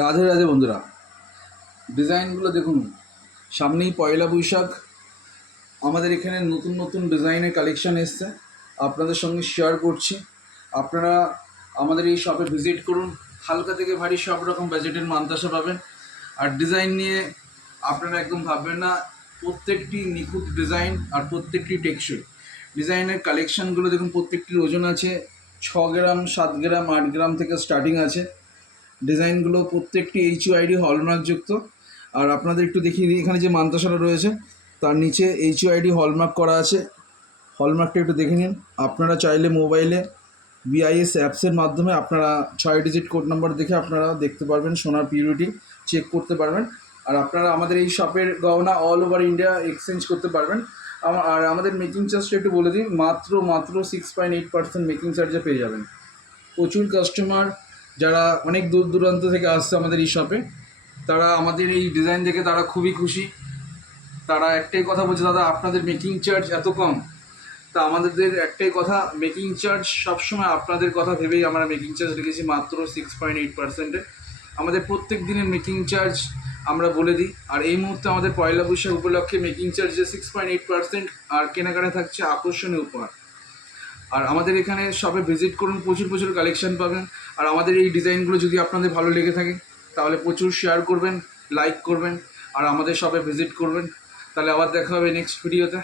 রাধে রাধে বন্ধুরা, ডিজাইনগুলো দেখুন। সামনেই পয়লা বৈশাখ, আমাদের এখানে নতুন নতুন ডিজাইনের কালেকশান এসছে, আপনাদের সঙ্গে শেয়ার করছি। আপনারা আমাদের এই শপে ভিজিট করুন। হালকা থেকে ভারী সব রকম বাজেটের মান্তাসা পাবেন। আর ডিজাইন নিয়ে আপনারা একদম ভাববেন না, প্রত্যেকটি নিখুঁত ডিজাইন আর প্রত্যেকটি টেকসই। ডিজাইনের কালেকশানগুলো দেখুন, প্রত্যেকটির ওজন আছে 6 গ্রাম, 7 গ্রাম, 8 গ্রাম থেকে স্টার্টিং আছে। ডিজাইনগুলো প্রত্যেকটি HUID হলমার্কযুক্ত। আর আপনাদের একটু দেখিয়ে দিই, এখানে যে মান্তাসাটা রয়েছে তার নিচে HUID হলমার্ক করা আছে। হলমার্কটা একটু দেখে নিন। আপনারা চাইলে মোবাইলে BIS অ্যাপসের মাধ্যমে আপনারা 6 ডিজিট কোড নাম্বার দেখে আপনারা দেখতে পারবেন, সোনার পিউরিটি চেক করতে পারবেন। আর আপনারা আমাদের এই শপের গহনা অল ওভার ইন্ডিয়া এক্সচেঞ্জ করতে পারবেন। আর আমাদের মেকিং চার্জটা একটু বলে দিই, মাত্র 6.8% মেকিং চার্জে পেয়ে যাবেন। প্রচুর কাস্টমার যারা অনেক দূর দূরান্ত থেকে আসছে আমাদের এই শপে, তারা আমাদের এই ডিজাইন দেখে তারা খুবই খুশি। তারা একটাই কথা বলছে, দাদা আপনাদের মেকিং চার্জ এত কম। তা আমাদের একটাই কথা, মেকিং চার্জ সবসময় আপনাদের কথা ভেবেই আমরা মেকিং চার্জ রেখেছি মাত্র 6.8%। আমাদের প্রত্যেক দিনের মেকিং চার্জ আমরা বলে দিই। আর এই মুহূর্তে আমাদের পয়লা বৈশাখ উপলক্ষে মেকিং চার্জে 6.8% আর কেনাকাটা থাকছে আকর্ষণীয় উপহার। আর আমাদের এখানে শপে ভিজিট করুন, প্রচুর প্রচুর কালেকশান পাবেন। আর আমাদের এই ডিজাইনগুলো যদি আপনাদের ভালো লেগে থাকে তাহলে প্রচুর শেয়ার করবেন, লাইক করবেন আর আমাদের শপে ভিজিট করবেন। তাহলে আবার দেখা হবে নেক্সট ভিডিওতে।